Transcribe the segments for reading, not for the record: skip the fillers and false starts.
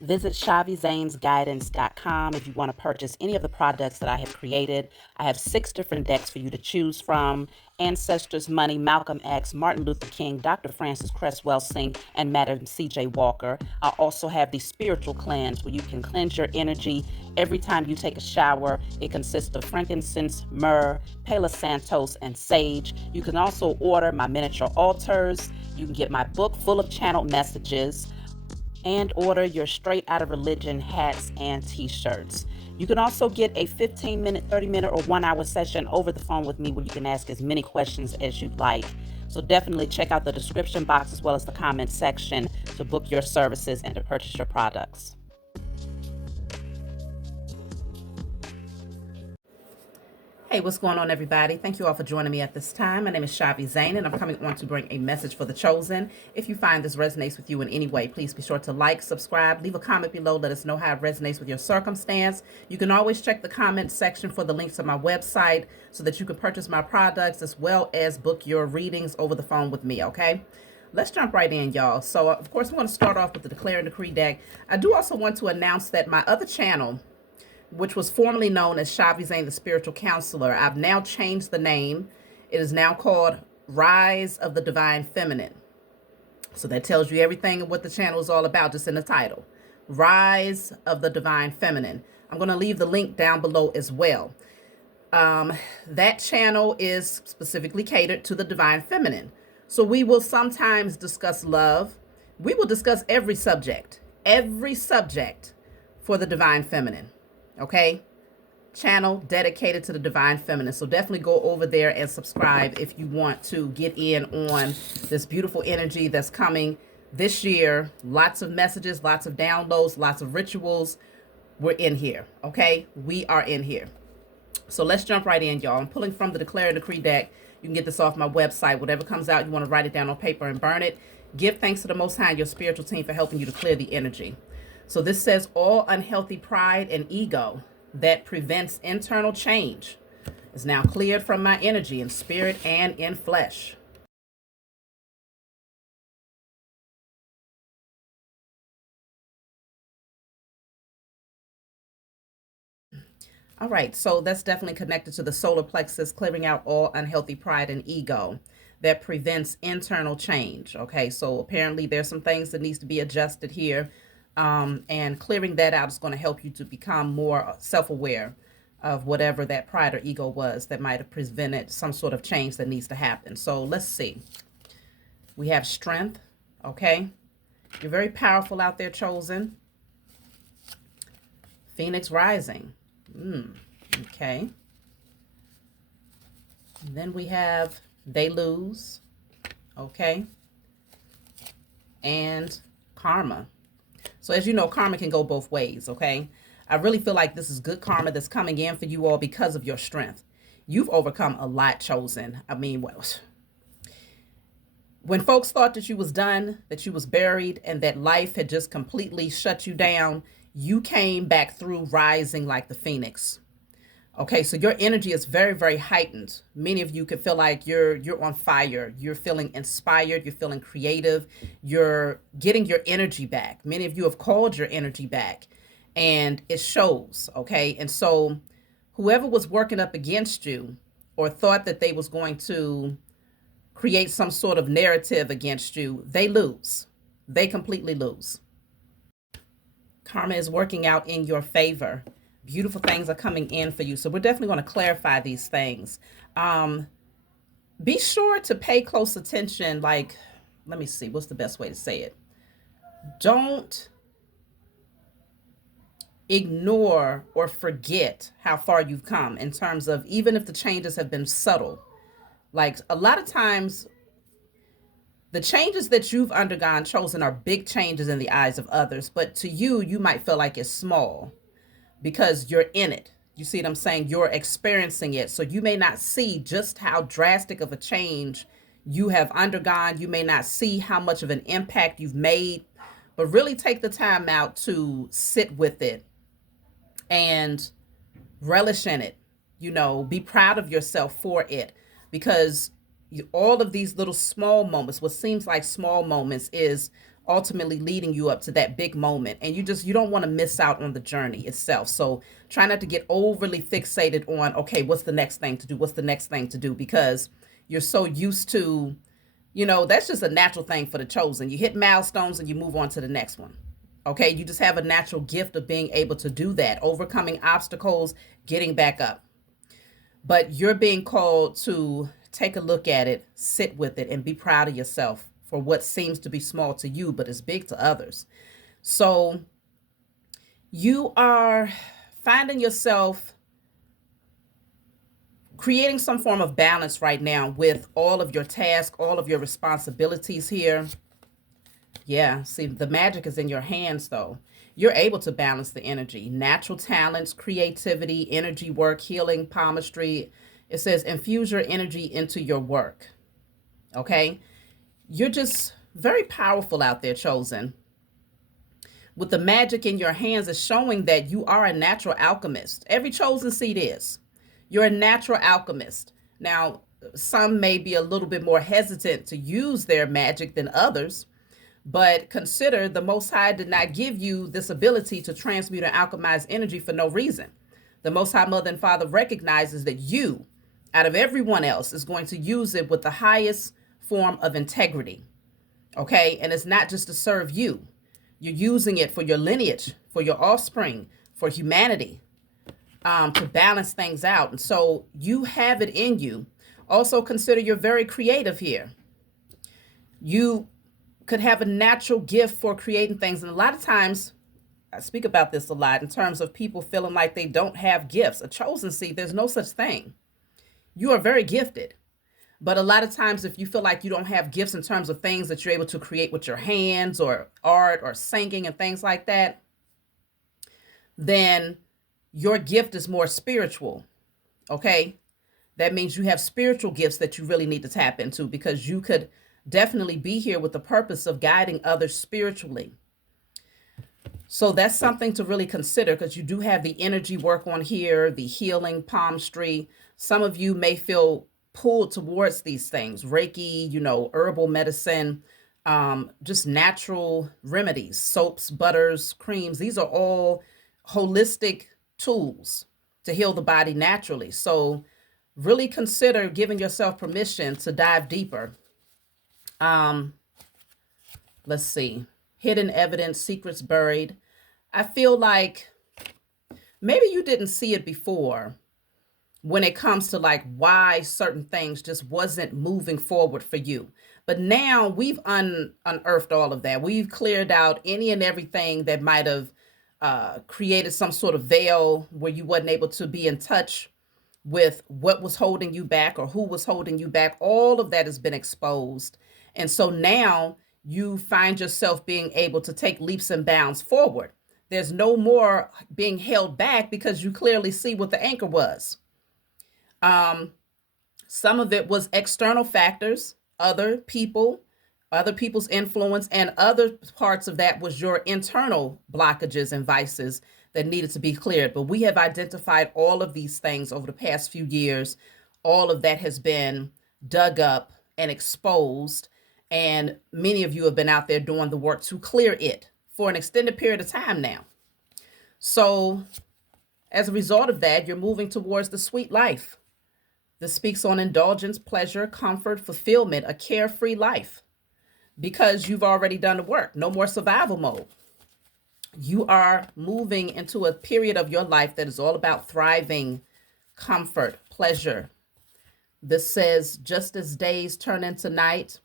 Visit ShaviZanesGuidance.com if you want to purchase any of the products that I have created. I have 6 different decks for you to choose from: Ancestors Money, Malcolm X, Martin Luther King, Dr. Francis Cress Welsing, and Madam C.J. Walker. I also have the Spiritual Cleanse, where you can cleanse your energy every time you take a shower. It consists of frankincense, myrrh, Palo Santos, and sage. You can also order my miniature altars. You can get my book full of channeled messages and order your Straight Out of Religion hats and t-shirts. You can also get a 15-minute, 30-minute, or 1-hour session over the phone with me where you can ask as many questions as you'd like. So definitely check out the description box as well as the comment section to book your services and to purchase your products. Hey, what's going on, everybody? Thank you all for joining me at this time. My name is Shavi Zane, and I'm coming on to bring a message for the chosen. If you find this resonates with you in any way, please be sure to like, subscribe, leave a comment below. Let us know how it resonates with your circumstance. You can always check the comment section for the links to my website so that you can purchase my products as well as book your readings over the phone with me, okay? Let's jump right in, y'all. So, of course, I'm going to start off with the Declare and Decree deck. I do also want to announce that my other channel, which was formerly known as Shavi Zane, the Spiritual Counselor, I've now changed the name. It is now called Rise of the Divine Feminine. So that tells you everything of what the channel is all about, just in the title. Rise of the Divine Feminine. I'm going to leave the link down below as well. That channel is specifically catered to the Divine Feminine. So we will sometimes discuss love. We will discuss every subject for the Divine Feminine. Okay, channel dedicated to the Divine Feminine. So definitely go over there and subscribe if you want to get in on this beautiful energy that's coming this year. Lots of messages, lots of downloads, lots of rituals. We're in here. Okay, we are in here. So let's jump right in, y'all. I'm pulling from the Declare and Decree deck. You can get this off my website. Whatever comes out, you want to write it down on paper and burn it. Give thanks to the Most High and your spiritual team for helping you to clear the energy. So this says all unhealthy pride and ego that prevents internal change is now cleared from my energy in spirit and in flesh. All right, so that's definitely connected to the solar plexus, clearing out all unhealthy pride and ego that prevents internal change. Okay, so apparently there's some things that needs to be adjusted here. And clearing that out is going to help you to become more self-aware of whatever that pride or ego was that might have prevented some sort of change that needs to happen. So let's see. We have strength. Okay. You're very powerful out there, chosen. Phoenix rising. Okay. And then we have they lose. Okay. And karma. So as you know, karma can go both ways, okay? I really feel like this is good karma that's coming in for you all because of your strength. You've overcome a lot, chosen. I mean, when folks thought that you was done, that you was buried, and that life had just completely shut you down, you came back through rising like the phoenix. Okay, so your energy is very, very heightened. Many of you could feel like you're on fire. You're feeling inspired. You're feeling creative. You're getting your energy back. Many of you have called your energy back, and it shows. Okay, and so whoever was working up against you or thought that they was going to create some sort of narrative against you, they lose. They completely lose. Karma is working out in your favor. Beautiful things are coming in for you. So we're definitely going to clarify these things. Be sure to pay close attention. Like, let me see, what's the best way to say it? Don't ignore or forget how far you've come in terms of, even if the changes have been subtle. Like a lot of times, the changes that you've undergone, chosen, are big changes in the eyes of others. But to you, you might feel like it's small, because you're in it. You see what I'm saying? You're experiencing it. So you may not see just how drastic of a change you have undergone. You may not see how much of an impact you've made, but really take the time out to sit with it and relish in it. You know, be proud of yourself for it, because all of these little small moments, what seems like small moments, is ultimately leading you up to that big moment. And you don't want to miss out on the journey itself. So try not to get overly fixated on, okay, what's the next thing to do? What's the next thing to do? Because you're so used to, that's just a natural thing for the chosen. You hit milestones and you move on to the next one. Okay, you just have a natural gift of being able to do that, overcoming obstacles, getting back up. But you're being called to take a look at it, sit with it, and be proud of yourself for what seems to be small to you, but is big to others. So you are finding yourself creating some form of balance right now with all of your tasks, all of your responsibilities here. Yeah, see, the magic is in your hands, though. You're able to balance the energy, natural talents, creativity, energy work, healing, palmistry. It says infuse your energy into your work. Okay? You're just very powerful out there, chosen. With the magic in your hands, is showing that you are a natural alchemist. Every chosen seed is. You're a natural alchemist. Now, some may be a little bit more hesitant to use their magic than others, but consider the Most High did not give you this ability to transmute and alchemize energy for no reason. The Most High Mother and Father recognizes that you, out of everyone else, is going to use it with the highest form of integrity. Okay? And it's not just to serve you. You're using it for your lineage, for your offspring, for humanity, to balance things out. And so you have it in you. Also consider you're very creative here. You could have a natural gift for creating things. And a lot of times, I speak about this a lot in terms of people feeling like they don't have gifts. A chosen seed, there's no such thing. You are very gifted. But a lot of times, if you feel like you don't have gifts in terms of things that you're able to create with your hands or art or singing and things like that, then your gift is more spiritual. Okay? That means you have spiritual gifts that you really need to tap into, because you could definitely be here with the purpose of guiding others spiritually. So that's something to really consider, because you do have the energy work on here, the healing, palmistry. Some of you may feel pulled towards these things, Reiki, herbal medicine, just natural remedies, soaps, butters, creams. These are all holistic tools to heal the body naturally. So really consider giving yourself permission to dive deeper. Let's see. Hidden evidence, secrets buried. I feel like maybe you didn't see it before when it comes to like why certain things just wasn't moving forward for you. But now we've unearthed all of that. We've cleared out any and everything that might have created some sort of veil where you wasn't able to be in touch with what was holding you back or who was holding you back. All of that has been exposed. And so now you find yourself being able to take leaps and bounds forward. There's no more being held back because you clearly see what the anchor was. Some of it was external factors, other people's influence, and other parts of that was your internal blockages and vices that needed to be cleared. But we have identified all of these things over the past few years. All of that has been dug up and exposed. And many of you have been out there doing the work to clear it for an extended period of time now. So as a result of that, you're moving towards the sweet life. This speaks on indulgence, pleasure, comfort, fulfillment, a carefree life, because you've already done the work. No more survival mode. You are moving into a period of your life that is all about thriving, comfort, pleasure. This says, just as days turn into night,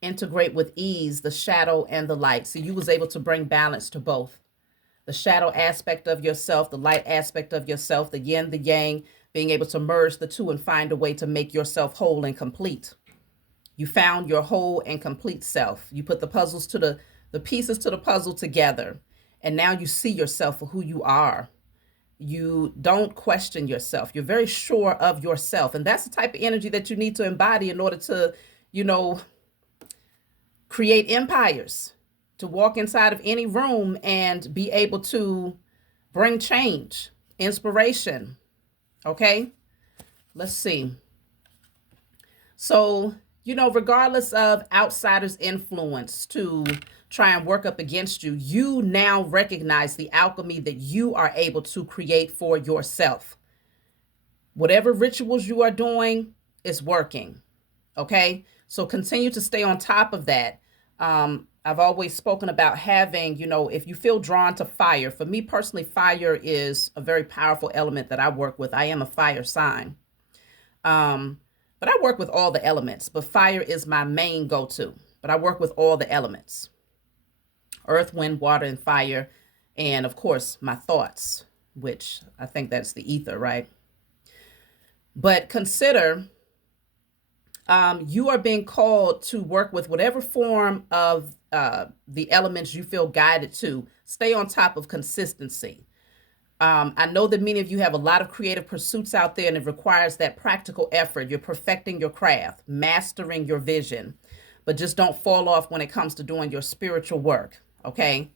integrate with ease the shadow and the light. So you was able to bring balance to both. The shadow aspect of yourself, the light aspect of yourself, the yin, the yang, being able to merge the two and find a way to make yourself whole and complete. You found your whole and complete self. You put the pieces to the puzzle together. And now you see yourself for who you are. You don't question yourself. You're very sure of yourself. And that's the type of energy that you need to embody in order to, create empires, to walk inside of any room and be able to bring change, inspiration. Okay, let's see. So regardless of outsiders' influence to try and work up against you, you now recognize the alchemy that you are able to create for yourself. Whatever rituals you are doing is working. Okay. So continue to stay on top of that. I've always spoken about having, if you feel drawn to fire, for me personally, fire is a very powerful element that I work with. I am a fire sign. But I work with all the elements, but fire is my main go-to. But I work with all the elements: earth, wind, water, and fire. And of course, my thoughts, which I think that's the ether, right? But consider you are being called to work with whatever form of the elements you feel guided to. Stay on top of consistency. I know that many of you have a lot of creative pursuits out there, and it requires that practical effort. You're perfecting your craft, mastering your vision, but just don't fall off when it comes to doing your spiritual work. Okay.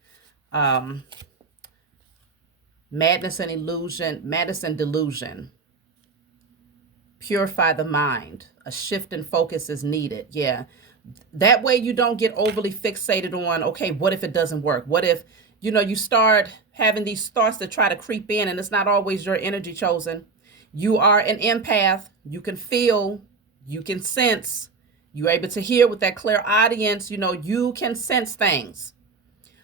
Madness and delusion. Purify the mind. A shift in focus is needed. Yeah. That way you don't get overly fixated on, okay, what if it doesn't work? What if, you start having these thoughts that try to creep in, and it's not always your energy, chosen. You are an empath. You can feel, you can sense, you're able to hear with that clairaudience. You can sense things.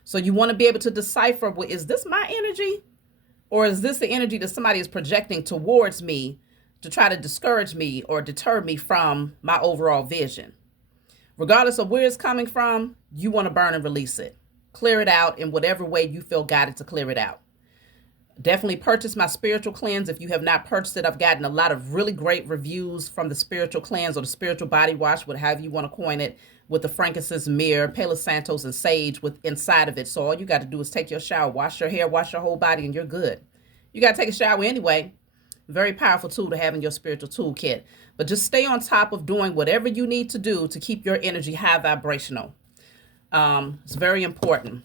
So you want to be able to decipher, well, is this my energy? Or is this the energy that somebody is projecting towards me to try to discourage me or deter me from my overall vision? Regardless of where it's coming from, you want to burn and release it. Clear it out in whatever way you feel guided to clear it out. Definitely purchase my spiritual cleanse. If you have not purchased it, I've gotten a lot of really great reviews from the spiritual cleanse or the spiritual body wash, whatever you want to coin it, with the frankincense, myrrh, Palo Santos, and sage with inside of it. So all you got to do is take your shower, wash your hair, wash your whole body, and you're good. You got to take a shower anyway. Very powerful tool to have in your spiritual toolkit. But just stay on top of doing whatever you need to do to keep your energy high vibrational. It's very important,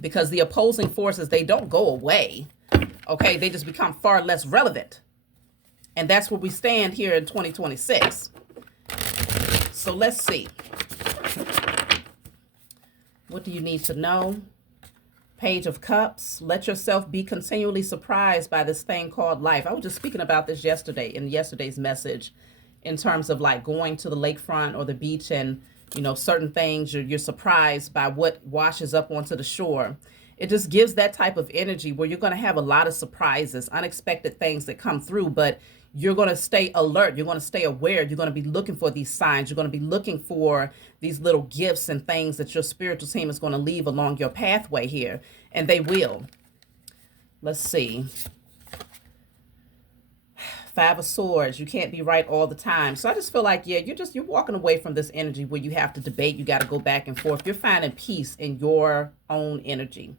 because the opposing forces, they don't go away. Okay, they just become far less relevant. And that's where we stand here in 2026. So let's see. What do you need to know? Page of Cups. Let yourself be continually surprised by this thing called life. I was just speaking about this yesterday in yesterday's message, in terms of like going to the lakefront or the beach, and certain things you're surprised by what washes up onto the shore. It just gives that type of energy where you're going to have a lot of surprises, unexpected things that come through, but you're going to stay alert. You're going to stay aware. You're going to be looking for these signs. You're going to be looking for these little gifts and things that your spiritual team is going to leave along your pathway here. And they will. Let's see. Five of Swords. You can't be right all the time. So I just feel like, yeah, you're walking away from this energy where you have to debate. You got to go back and forth. You're finding peace in your own energy.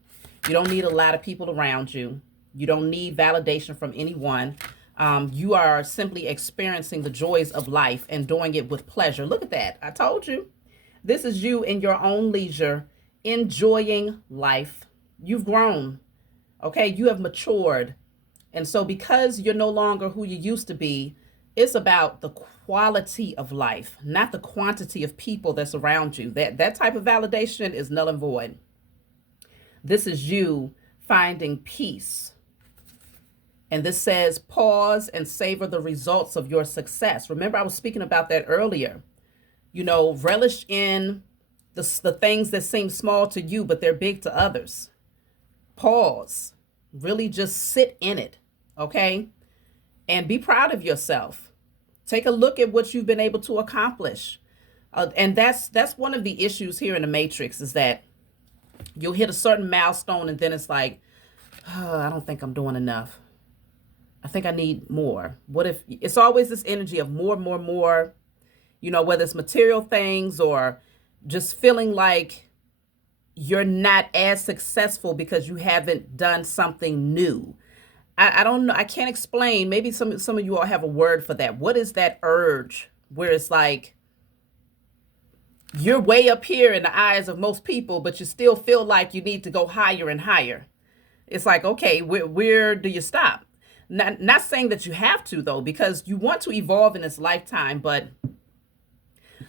You don't need a lot of people around you. You don't need validation from anyone. You are simply experiencing the joys of life and doing it with pleasure. Look at that. I told you. This is you in your own leisure, enjoying life. You've grown. Okay. You have matured. And so because you're no longer who you used to be, it's about the quality of life, not the quantity of people that's around you. That type of validation is null and void. This is you finding peace. And this says, pause and savor the results of your success. Remember, I was speaking about that earlier. Relish in the things that seem small to you, but they're big to others. Pause. Really just sit in it. Okay? And be proud of yourself. Take a look at what you've been able to accomplish. And that's one of the issues here in the Matrix, is that you'll hit a certain milestone and then it's like, oh, I don't think I'm doing enough. I think I need more. What if it's always this energy of more, whether it's material things or just feeling like you're not as successful because you haven't done something new. I don't know. I can't explain. Maybe some of you all have a word for that. What is that urge where it's like you're way up here in the eyes of most people, but you still feel like you need to go higher and higher? It's like, okay, where do you stop? Not saying that you have to, though, because you want to evolve in this lifetime, but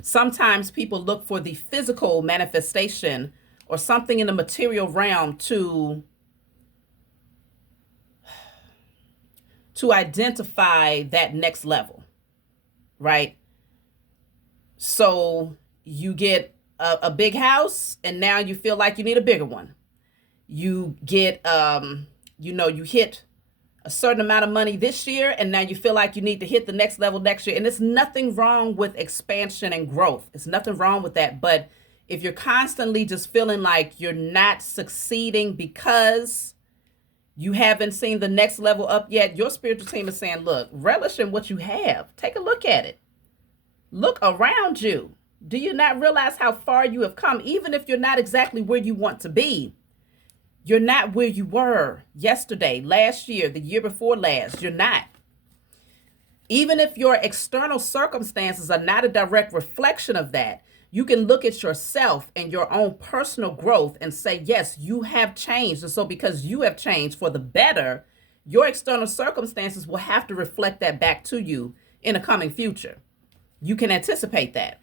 Sometimes people look for the physical manifestation or something in the material realm to identify that next level, right? So you get a big house and now you feel like you need a bigger one. You get, you hit a certain amount of money this year and now you feel like you need to hit the next level next year. And there's nothing wrong with expansion and growth. It's nothing wrong with that. But if you're constantly just feeling like you're not succeeding because you haven't seen the next level up yet, your spiritual team is saying, look, relish in what you have. Take a look at it. Look around you. Do you not realize how far you have come? Even if you're not exactly where you want to be, you're not where you were yesterday, last year, the year before last. You're not. Even if your external circumstances are not a direct reflection of that, you can look at yourself and your own personal growth and say, yes, you have changed. And so because you have changed for the better, your external circumstances will have to reflect that back to you in a coming future. You can anticipate that.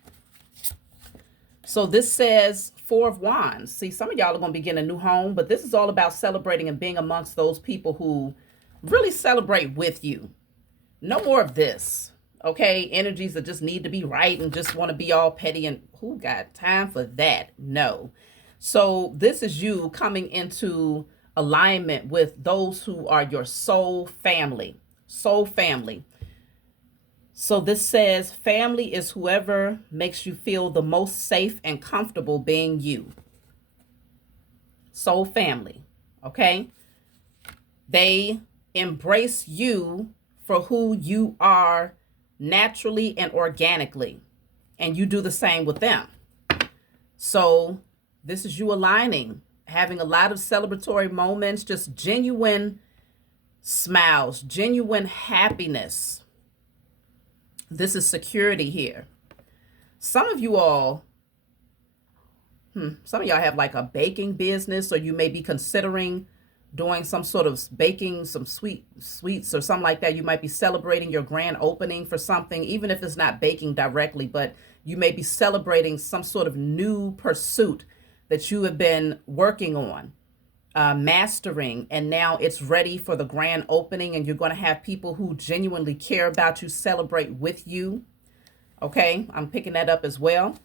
So this says 4 of Wands. See, some of y'all are going to be getting a new home, but this is all about celebrating and being amongst those people who really celebrate with you. No more of this. Okay, energies that just need to be right and just want to be all petty, and who got time for that? No. So this is you coming into alignment with those who are your soul family. Soul family. So this says family is whoever makes you feel the most safe and comfortable being you. Soul family. Okay. They embrace you for who you are naturally and organically, and you do the same with them. So this is you aligning, having a lot of celebratory moments, just genuine smiles, genuine happiness. This is security here. Some of you all, some of y'all have like a baking business, or you may be considering doing some sort of baking, some sweets or something like that. You might be celebrating your grand opening for something, even if it's not baking directly, but you may be celebrating some sort of new pursuit that you have been working on, mastering, and now it's ready for the grand opening, and you're going to have people who genuinely care about you celebrate with you. Okay, I'm picking that up as well.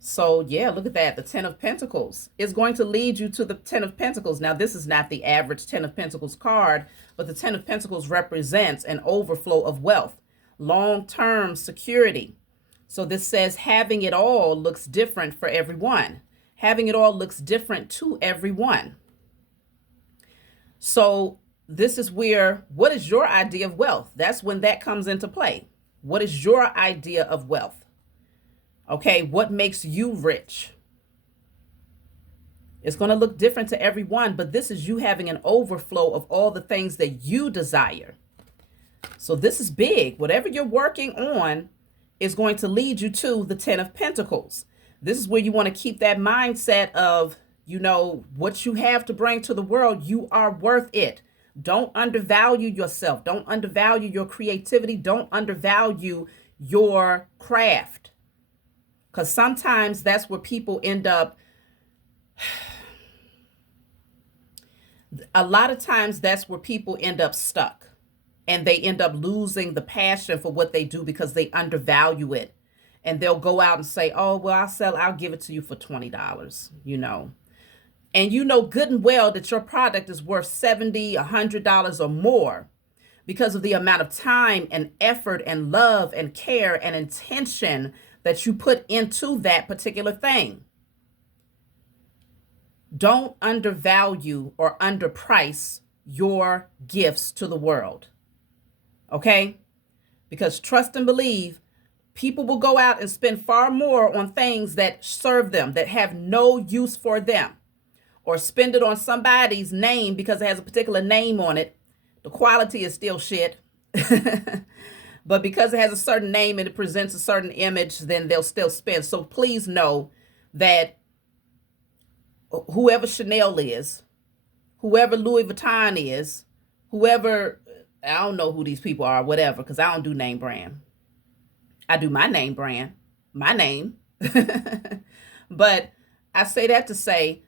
So yeah, look at that. The 10 of Pentacles is going to lead you to the 10 of Pentacles. Now, this is not the average 10 of Pentacles card, but the 10 of Pentacles represents an overflow of wealth, long-term security. So this says having it all looks different for everyone. Having it all looks different to everyone. So this is where, what is your idea of wealth? That's when that comes into play. What is your idea of wealth? Okay, what makes you rich? It's going to look different to everyone, but this is you having an overflow of all the things that you desire. So this is big. Whatever you're working on is going to lead you to the 10 of Pentacles. This is where you want to keep that mindset of, you know, what you have to bring to the world, you are worth it. Don't undervalue yourself. Don't undervalue your creativity. Don't undervalue your craft. Because sometimes that's where people end up. A lot of times that's where people end up stuck, and they end up losing the passion for what they do because they undervalue it. And they'll go out and say, oh, well, I'll give it to you for $20, you know. And you know good and well that your product is worth $70, $100 or more because of the amount of time and effort and love and care and intention that you put into that particular thing. Don't undervalue or underprice your gifts to the world. Okay? Because trust and believe, people will go out and spend far more on things that serve them, that have no use for them, or spend it on somebody's name because it has a particular name on it. The quality is still shit. But because it has a certain name and it presents a certain image, then they'll still spend. So please know that whoever Chanel is, whoever Louis Vuitton is, whoever, I don't know who these people are, whatever, because I don't do name brand. I do my name brand, my name. But I say that to say,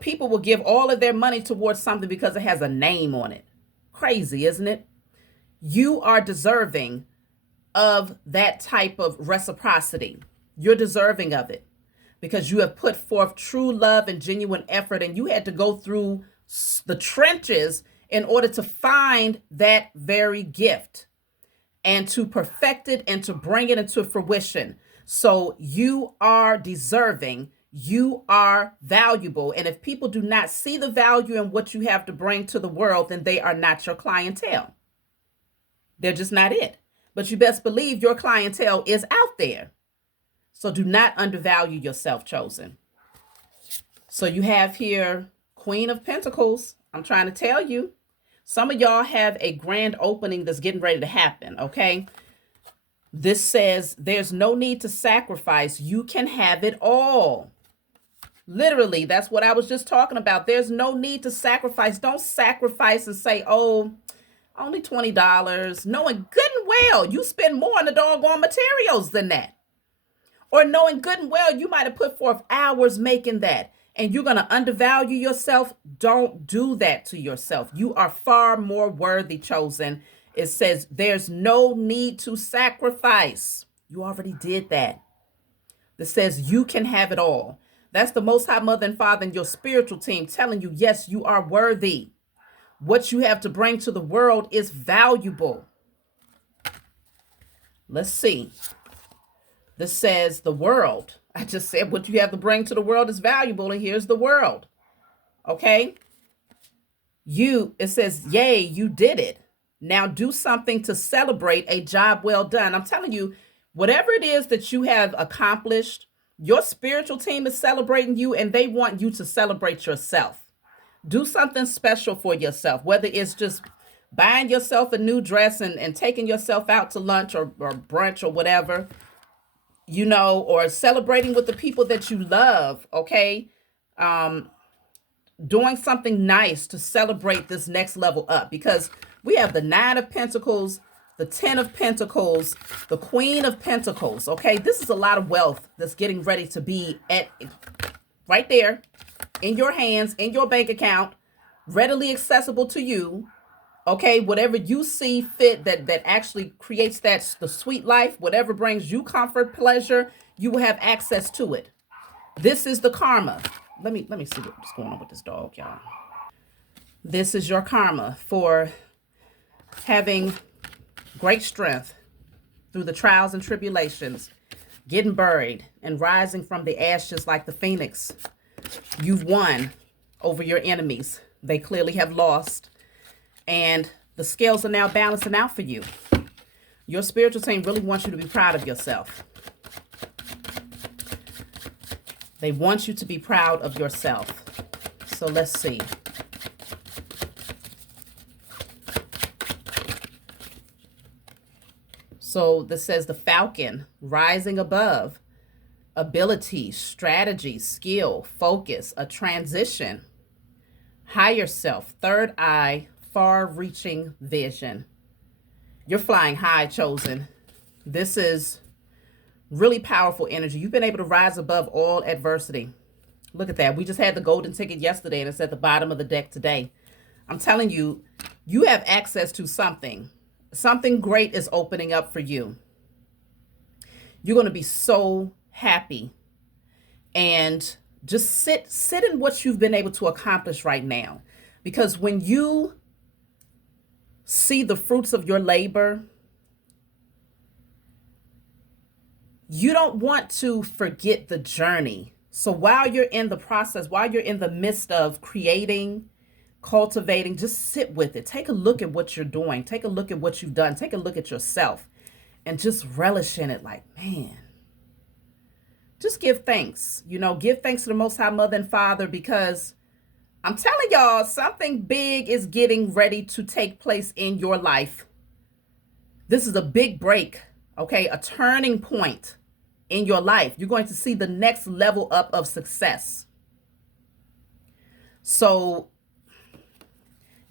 people will give all of their money towards something because it has a name on it. Crazy, isn't it? You are deserving of that type of reciprocity. You're deserving of it because you have put forth true love and genuine effort, and you had to go through the trenches in order to find that very gift and to perfect it and to bring it into fruition. So you are deserving. You are valuable. And if people do not see the value in what you have to bring to the world, then they are not your clientele. They're just not it. But you best believe your clientele is out there. So do not undervalue yourself, chosen. So you have here Queen of Pentacles. I'm trying to tell you, some of y'all have a grand opening that's getting ready to happen, okay? This says there's no need to sacrifice. You can have it all. Literally, that's what I was just talking about. There's no need to sacrifice. Don't sacrifice and say, oh, only $20, knowing good and well you spend more on the doggone materials than that. Or knowing good and well you might have put forth hours making that, and you're going to undervalue yourself. Don't do that to yourself. You are far more worthy, chosen. It says there's no need to sacrifice. You already did that. This says you can have it all. That's the Most High Mother and Father and your spiritual team telling you, yes, you are worthy. What you have to bring to the world is valuable. Let's see. This says the world. I just said what you have to bring to the world is valuable, and here's the world. Okay? It says, yay, you did it. Now do something to celebrate a job well done. I'm telling you, whatever it is that you have accomplished, your spiritual team is celebrating you, and they want you to celebrate yourself. Do something special for yourself, whether it's just buying yourself a new dress and taking yourself out to lunch or brunch or whatever, or celebrating with the people that you love, okay? Doing something nice to celebrate this next level up, because we have the 9 of Pentacles, the 10 of Pentacles, the Queen of Pentacles, okay? This is a lot of wealth that's getting ready to be right there in your hands, in your bank account, readily accessible to you, okay? Whatever you see fit that actually creates the sweet life, whatever brings you comfort, pleasure, you will have access to it. This is the karma. Let me see what's going on with this dog, y'all. This is your karma for having great strength through the trials and tribulations, getting buried and rising from the ashes like the phoenix. You've won over your enemies. They clearly have lost. And the scales are now balancing out for you. Your spiritual team really wants you to be proud of yourself. They want you to be proud of yourself. So let's see. So this says the falcon rising above. Ability, strategy, skill, focus, a transition, higher self, third eye, far-reaching vision. You're flying high, chosen. This is really powerful energy. You've been able to rise above all adversity. Look at that. We just had the golden ticket yesterday, and it's at the bottom of the deck today. I'm telling you, you have access to something. Something great is opening up for you. You're going to be so happy, and just sit in what you've been able to accomplish right now, because when you see the fruits of your labor, you don't want to forget the journey. So while you're in the process, while you're in the midst of creating, cultivating, just sit with it. Take a look at what you're doing. Take a look at what you've done. Take a look at yourself and just relish in it. Like, man, just give thanks, give thanks to the Most High Mother and Father, because I'm telling y'all, something big is getting ready to take place in your life. This is a big break, okay? A turning point in your life. You're going to see the next level up of success. So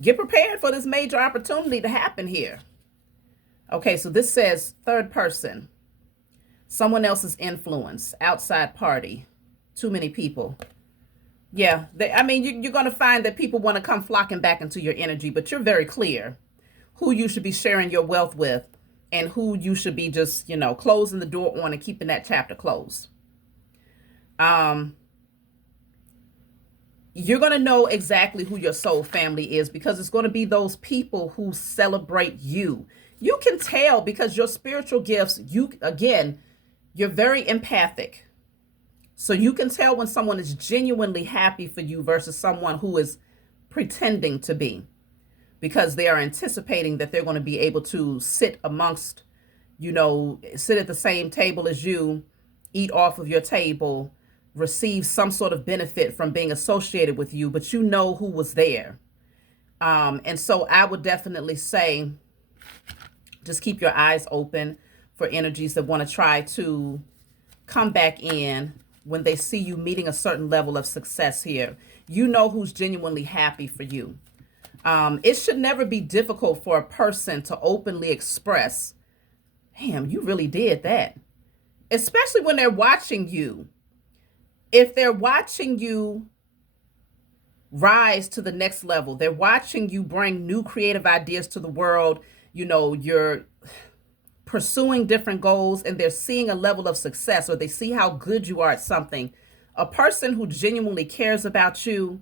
get prepared for this major opportunity to happen here. Okay, so this says third person, someone else's influence, outside party, too many people. Yeah, I mean, you're going to find that people want to come flocking back into your energy, but you're very clear who you should be sharing your wealth with and who you should be just, closing the door on and keeping that chapter closed. You're going to know exactly who your soul family is because it's going to be those people who celebrate you. You can tell because your spiritual gifts, you're very empathic. So you can tell when someone is genuinely happy for you versus someone who is pretending to be, because they are anticipating that they're going to be able to sit amongst, sit at the same table as you, eat off of your table, receive some sort of benefit from being associated with you, but you know who was there. And so I would definitely say, just keep your eyes open for energies that want to try to come back in when they see you meeting a certain level of success here. You know who's genuinely happy for you. It should never be difficult for a person to openly express, damn, you really did that. Especially when they're watching you. If they're watching you rise to the next level, they're watching you bring new creative ideas to the world, you're pursuing different goals and they're seeing a level of success, or they see how good you are at something, a person who genuinely cares about you,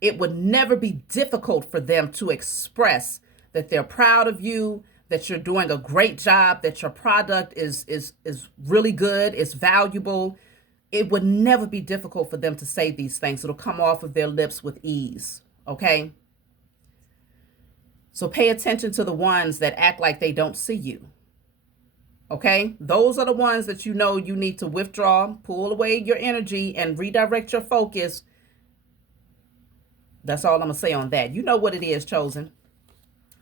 it would never be difficult for them to express that they're proud of you, that you're doing a great job, that your product is really good, it's valuable. It would never be difficult for them to say these things. It'll come off of their lips with ease, okay? So pay attention to the ones that act like they don't see you, okay? Those are the ones that you need to withdraw, pull away your energy, and redirect your focus. That's all I'm going to say on that. You know what it is, Chosen.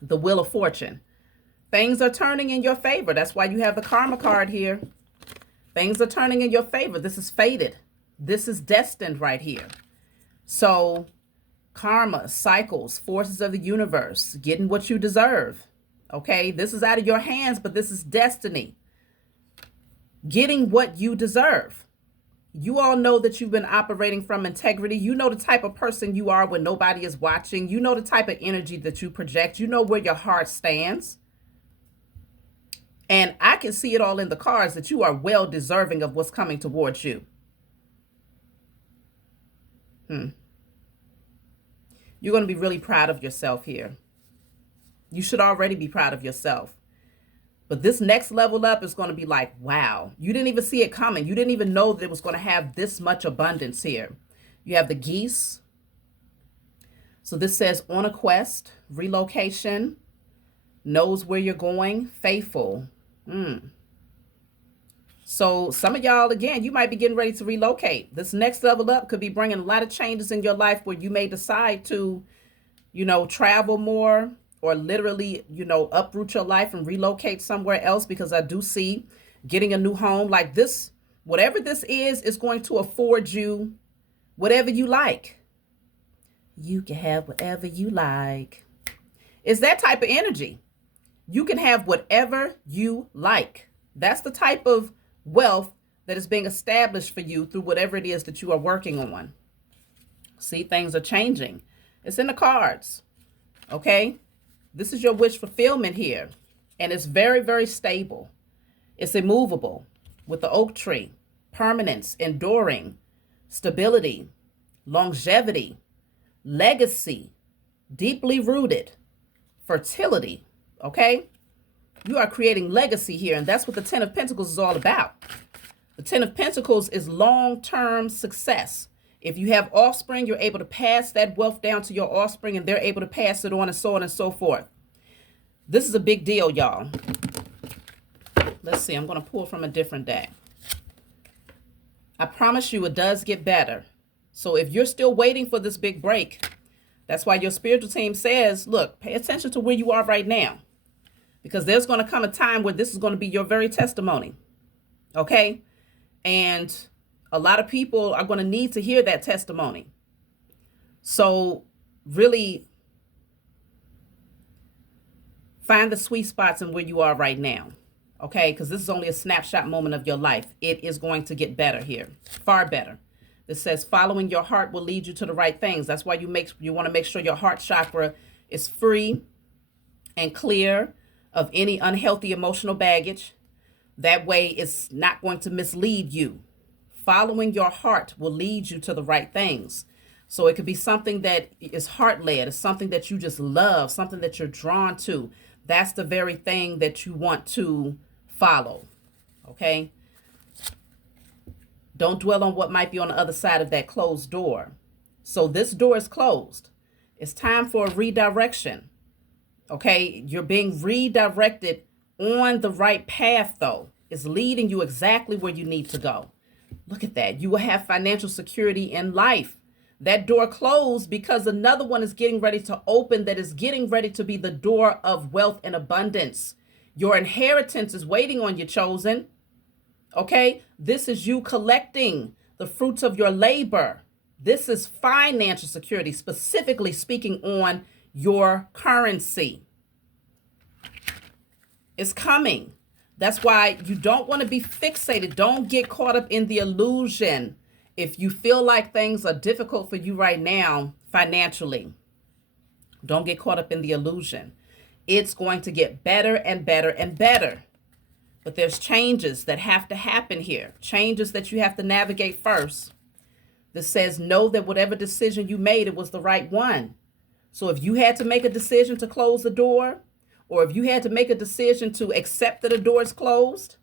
The Wheel of Fortune. Things are turning in your favor. That's why you have the Karma card here. Things are turning in your favor. This is fated. This is destined right here. So karma, cycles, forces of the universe, getting what you deserve. Okay, this is out of your hands, but this is destiny. Getting what you deserve. You all know that you've been operating from integrity. You know the type of person you are when nobody is watching. You know the type of energy that you project. You know where your heart stands. And I can see it all in the cards that you are well deserving of what's coming towards you. You're going to be really proud of yourself here. You should already be proud of yourself. But this next level up is going to be like, wow, you didn't even see it coming. You didn't even know that it was going to have this much abundance here. You have the geese. So this says on a quest, relocation, knows where you're going, faithful. So some of y'all, again, you might be getting ready to relocate. This next level up could be bringing a lot of changes in your life where you may decide to, travel more, or literally, uproot your life and relocate somewhere else, because I do see getting a new home like this, whatever this is going to afford you whatever you like. You can have whatever you like. It's that type of energy. You can have whatever you like. That's the type of wealth that is being established for you through whatever it is that you are working on. See, things are changing. It's in the cards. Okay? This is your wish fulfillment here. And it's very, very stable. It's immovable with the oak tree. Permanence, enduring, stability, longevity, legacy, deeply rooted, fertility. Okay? You are creating legacy here, and that's what the Ten of Pentacles is all about. The Ten of Pentacles is long-term success. If you have offspring, you're able to pass that wealth down to your offspring, and they're able to pass it on and so on and so forth. This is a big deal, y'all. Let's see. I'm going to pull from a different deck. I promise you it does get better. So if you're still waiting for this big break, that's why your spiritual team says, look, pay attention to where you are right now. Because there's going to come a time where this is going to be your very testimony. Okay? And a lot of people are going to need to hear that testimony. So really Find the sweet spots in where you are right now. Okay, because this is only a snapshot moment of your life. It is going to get better here, far better. This says following your heart will lead you to the right things. That's why you want to make sure your heart chakra is free and clear of any unhealthy emotional baggage. That way it's not going to mislead you. Following your heart will lead you to the right things. So it could be something that is heart-led. It's something that you just love, something that you're drawn to. That's the very thing that you want to follow. Okay? Don't dwell on what might be on the other side of that closed door. So this door is closed. It's time for a redirection. Okay? You're being redirected on the right path, though. It's leading you exactly where you need to go. Look at that. You will have financial security in life. That door closed because another one is getting ready to open, that is getting ready to be the door of wealth and abundance. Your inheritance is waiting on you, chosen. Okay? This is you collecting the fruits of your labor. This is financial security, specifically speaking on your currency. It's coming. That's why you don't want to be fixated. Don't get caught up in the illusion. If you feel like things are difficult for you right now financially, don't get caught up in the illusion. It's going to get better and better and better. But there's changes that have to happen here. Changes that you have to navigate first. This says, know that whatever decision you made, it was the right one. So if you had to make a decision to close the door, or if you had to make a decision to accept that the door is closed,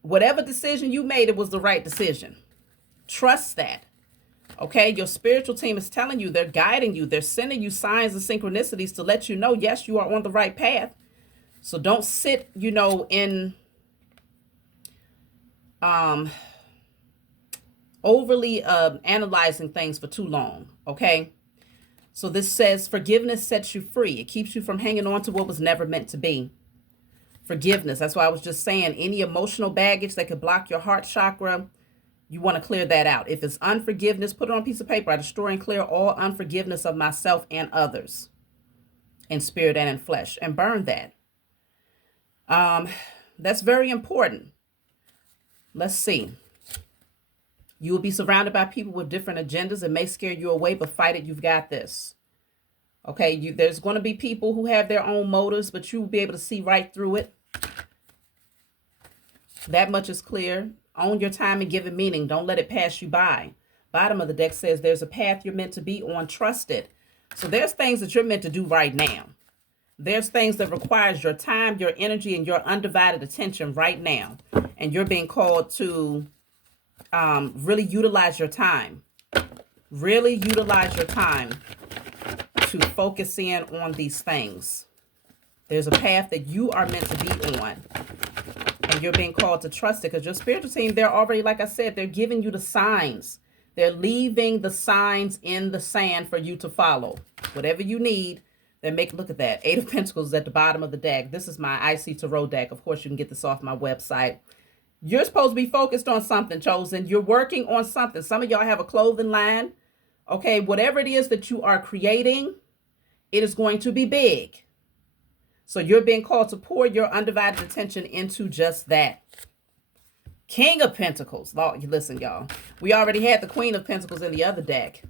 whatever decision you made, it was the right decision. Trust that. Okay, your spiritual team is telling you, they're guiding you, they're sending you signs and synchronicities to let you know, yes, you are on the right path. So don't sit, in overly analyzing things for too long. Okay. So this says forgiveness sets you free. It keeps you from hanging on to what was never meant to be. Forgiveness. That's why I was just saying, any emotional baggage that could block your heart chakra, you want to clear that out. If it's unforgiveness, put it on a piece of paper. I destroy and clear all unforgiveness of myself and others, in spirit and in flesh, and burn that. That's very important. Let's see. You will be surrounded by people with different agendas. It may scare you away, but fight it. You've got this. Okay, there's going to be people who have their own motives, but you will be able to see right through it. That much is clear. Own your time and give it meaning. Don't let it pass you by. Bottom of the deck says there's a path you're meant to be on. Trust it. So there's things that you're meant to do right now. There's things that requires your time, your energy, and your undivided attention right now. And you're being called to really utilize your time. Really utilize your time to focus in on these things. There's a path that you are meant to be on. And you're being called to trust it, because your spiritual team, they're already, like I said, they're giving you the signs. They're leaving the signs in the sand for you to follow. Whatever you need, look at that. 8 of Pentacles at the bottom of the deck. This is my IC Tarot deck. Of course, you can get this off my website. You're supposed to be focused on something, chosen. You're working on something. Some of y'all have a clothing line. Okay, whatever it is that you are creating, it is going to be big. So you're being called to pour your undivided attention into just that. King of Pentacles. Listen, y'all. We already had the Queen of Pentacles in the other deck.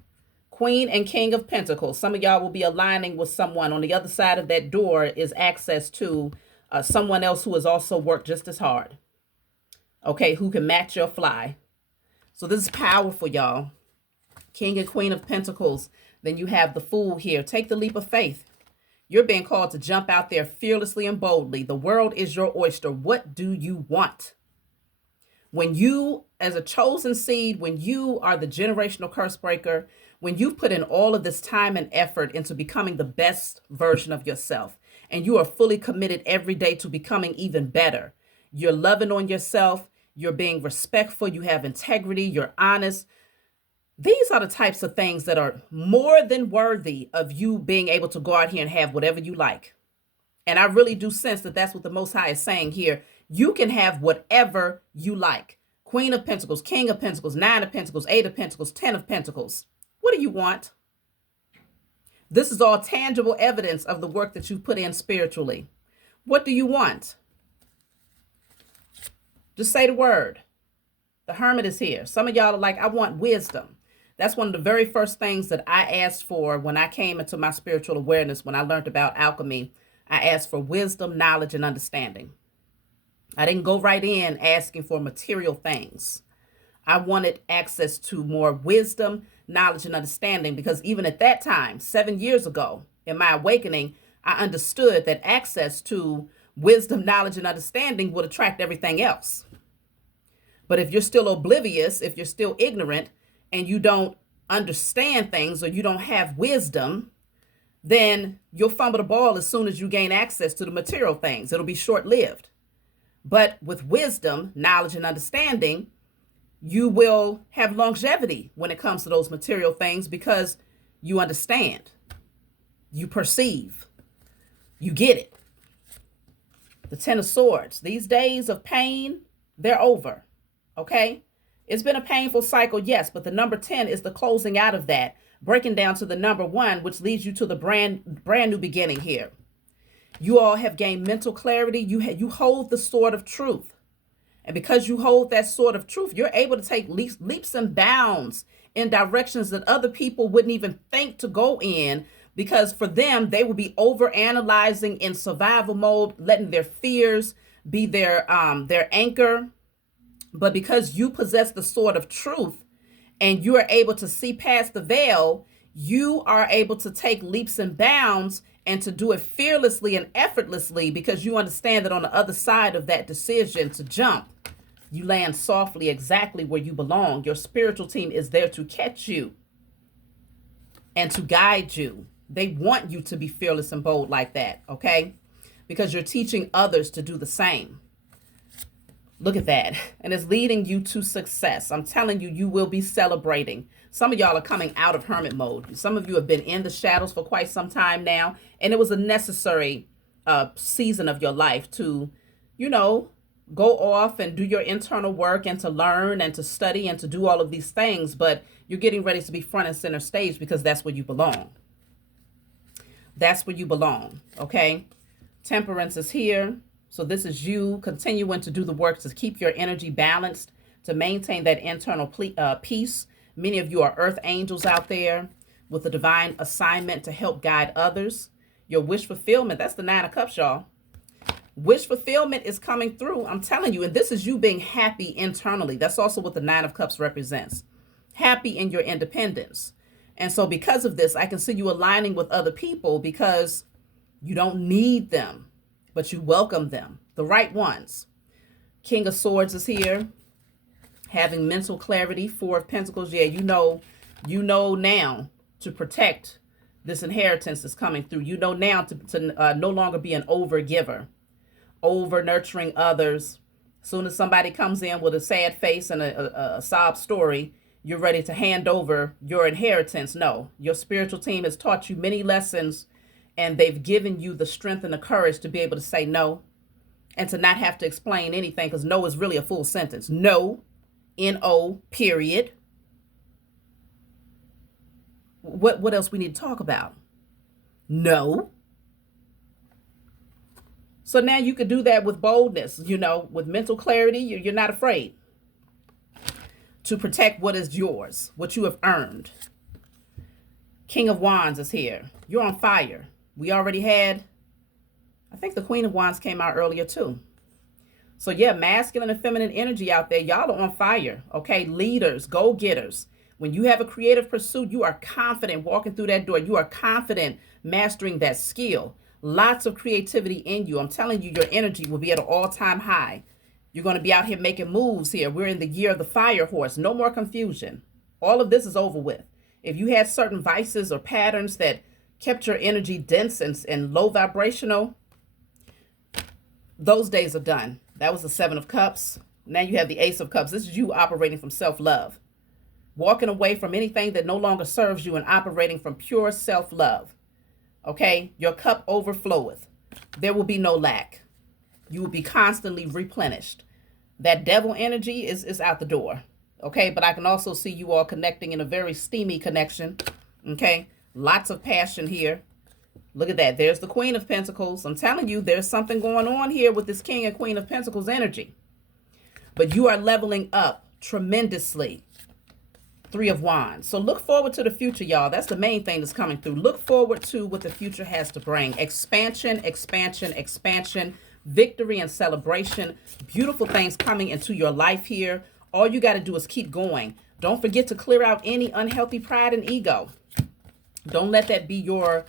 Queen and King of Pentacles. Some of y'all will be aligning with someone. On the other side of that door is access to someone else who has also worked just as hard. Okay, who can match your fly. So this is powerful, y'all. King and Queen of Pentacles. Then you have the Fool here. Take the leap of faith. You're being called to jump out there fearlessly and boldly. The world is your oyster. What do you want? When you, as a chosen seed, when you are the generational curse breaker, when you've put in all of this time and effort into becoming the best version of yourself, and you are fully committed every day to becoming even better, you're loving on yourself, you're being respectful, you have integrity, you're honest. These are the types of things that are more than worthy of you being able to go out here and have whatever you like. And I really do sense that that's what the Most High is saying here. You can have whatever you like. Queen of Pentacles, King of Pentacles, 9 of Pentacles, 8 of Pentacles, 10 of Pentacles. What do you want? This is all tangible evidence of the work that you put in spiritually. What do you want? Just say the word. The Hermit is here. Some of y'all are like, I want wisdom. That's one of the very first things that I asked for when I came into my spiritual awareness. When I learned about alchemy, I asked for wisdom, knowledge, and understanding. I didn't go right in asking for material things. I wanted access to more wisdom, knowledge, and understanding, because even at that time, 7 years ago, in my awakening, I understood that access to wisdom, knowledge, and understanding would attract everything else. But if you're still oblivious, if you're still ignorant, and you don't understand things, or you don't have wisdom, then you'll fumble the ball as soon as you gain access to the material things. It'll be short-lived. But with wisdom, knowledge, and understanding, you will have longevity when it comes to those material things, because you understand, you perceive, you get it. The Ten of Swords. These days of pain, they're over. Okay? It's been a painful cycle, yes, but the number 10 is the closing out of that, breaking down to the number 1, which leads you to the brand new beginning here. You all have gained mental clarity. You hold the sword of truth. And because you hold that sword of truth, you're able to take leaps and bounds in directions that other people wouldn't even think to go in, because for them, they would be over analyzing in survival mode, letting their fears be their anchor. But because you possess the sword of truth and you are able to see past the veil, you are able to take leaps and bounds and to do it fearlessly and effortlessly, because you understand that on the other side of that decision to jump, you land softly exactly where you belong. Your spiritual team is there to catch you and to guide you. They want you to be fearless and bold like that, okay? Because you're teaching others to do the same. Look at that. And it's leading you to success. I'm telling you, you will be celebrating. Some of y'all are coming out of hermit mode. Some of you have been in the shadows for quite some time now. And it was a necessary season of your life to, go off and do your internal work and to learn and to study and to do all of these things. But you're getting ready to be front and center stage, because that's where you belong. That's where you belong, okay? Temperance is here. So this is you continuing to do the work to keep your energy balanced, to maintain that internal peace. Many of you are earth angels out there with a divine assignment to help guide others. Your wish fulfillment, that's the 9 of Cups, y'all. Wish fulfillment is coming through, I'm telling you. And this is you being happy internally. That's also what the 9 of Cups represents. Happy in your independence. And so because of this, I can see you aligning with other people, because you don't need them, but you welcome them, the right ones. King of Swords is here. Having mental clarity. 4 of Pentacles. Yeah, you know now to protect this inheritance that's coming through. You know now to no longer be an over giver, over nurturing others. As soon as somebody comes in with a sad face and a sob story, you're ready to hand over your inheritance. No, your spiritual team has taught you many lessons, and they've given you the strength and the courage to be able to say no, and to not have to explain anything, because no is really a full sentence. No, N-O, period. What else we need to talk about? No. So now you could do that with boldness, with mental clarity. You're not afraid to protect what is yours, what you have earned. King of Wands is here. You're on fire. We already had, I think the Queen of Wands came out earlier too. So yeah, masculine and feminine energy out there. Y'all are on fire, okay? Leaders, go-getters. When you have a creative pursuit, you are confident walking through that door. You are confident mastering that skill. Lots of creativity in you. I'm telling you, your energy will be at an all-time high. You're going to be out here making moves here. We're in the year of the fire horse. No more confusion. All of this is over with. If you had certain vices or patterns that kept your energy dense and low vibrational, those days are done. That was the 7 of Cups. Now you have the Ace of Cups. This is you operating from self-love. Walking away from anything that no longer serves you and operating from pure self-love. Okay? Your cup overfloweth. There will be no lack. You will be constantly replenished. That devil energy is out the door. Okay? But I can also see you all connecting in a very steamy connection. Okay? Lots of passion here. Look at that. There's the Queen of Pentacles. I'm telling you, there's something going on here with this King and Queen of Pentacles energy. But you are leveling up tremendously. Three of Wands. So look forward to the future, y'all. That's the main thing that's coming through. Look forward to what the future has to bring. Expansion, expansion, expansion, victory and celebration. Beautiful things coming into your life here. All you got to do is keep going. Don't forget to clear out any unhealthy pride and ego. Don't let that be your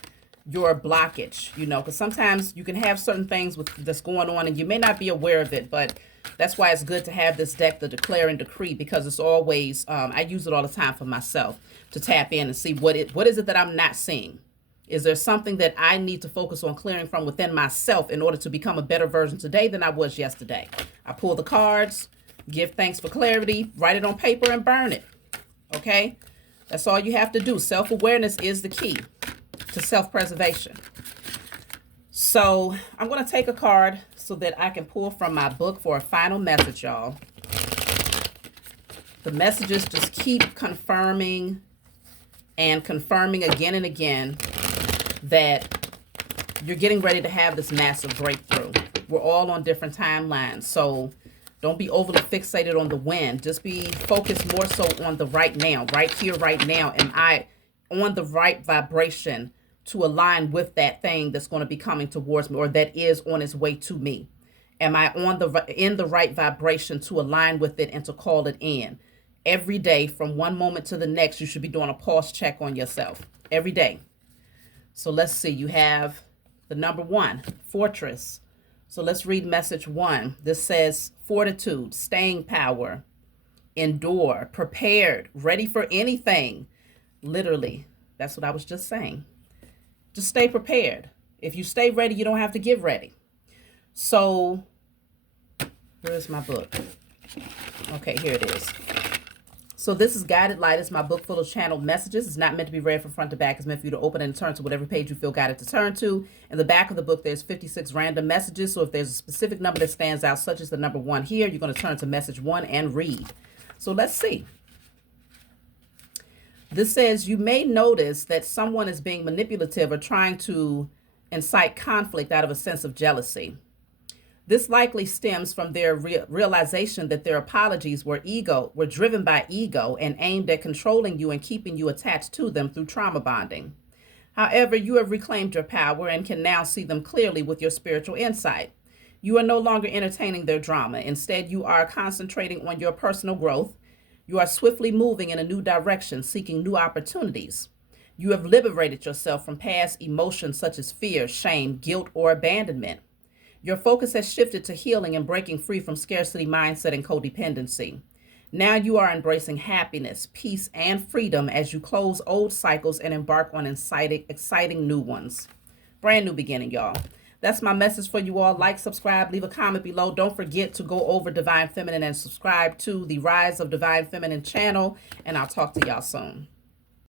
blockage, you know, because sometimes you can have certain things that's going on and you may not be aware of it, but that's why it's good to have this deck, the Declare and Decree, because it's always, I use it all the time for myself to tap in and see what is it that I'm not seeing. Is there something that I need to focus on clearing from within myself in order to become a better version today than I was yesterday? I pull the cards, give thanks for clarity, write it on paper and burn it. Okay? That's all you have to do. Self-awareness is the key to self-preservation. So I'm going to take a card so that I can pull from my book for a final message, y'all. The messages just keep confirming and confirming again and again that you're getting ready to have this massive breakthrough. We're all on different timelines, so don't be overly fixated on the when. Just be focused more so on the right now, right here, right now. Am I on the right vibration to align with that thing that's going to be coming towards me or that is on its way to me? Am I in the right vibration to align with it and to call it in? Every day from one moment to the next, you should be doing a pulse check on yourself every day. So let's see. You have the number 1, Fortress. So let's read message 1. This says fortitude, staying power, endure, prepared, ready for anything. Literally, that's what I was just saying. Just stay prepared. If you stay ready, you don't have to get ready. So, where's my book? Okay, here it is. So this is Guided Light. It's my book full of channeled messages. It's not meant to be read from front to back. It's meant for you to open and turn to whatever page you feel guided to turn to. In the back of the book, there's 56 random messages. So if there's a specific number that stands out, such as the number 1 here, you're going to turn to message 1 and read. So let's see. This says, you may notice that someone is being manipulative or trying to incite conflict out of a sense of jealousy. This likely stems from their realization that their apologies were driven by ego and aimed at controlling you and keeping you attached to them through trauma bonding. However, you have reclaimed your power and can now see them clearly with your spiritual insight. You are no longer entertaining their drama. Instead, you are concentrating on your personal growth. You are swiftly moving in a new direction, seeking new opportunities. You have liberated yourself from past emotions such as fear, shame, guilt, or abandonment. Your focus has shifted to healing and breaking free from scarcity mindset and codependency. Now you are embracing happiness, peace, and freedom as you close old cycles and embark on exciting new ones. Brand new beginning, y'all. That's my message for you all. Like, subscribe, leave a comment below. Don't forget to go over Divine Feminine and subscribe to the Rise of Divine Feminine channel. And I'll talk to y'all soon.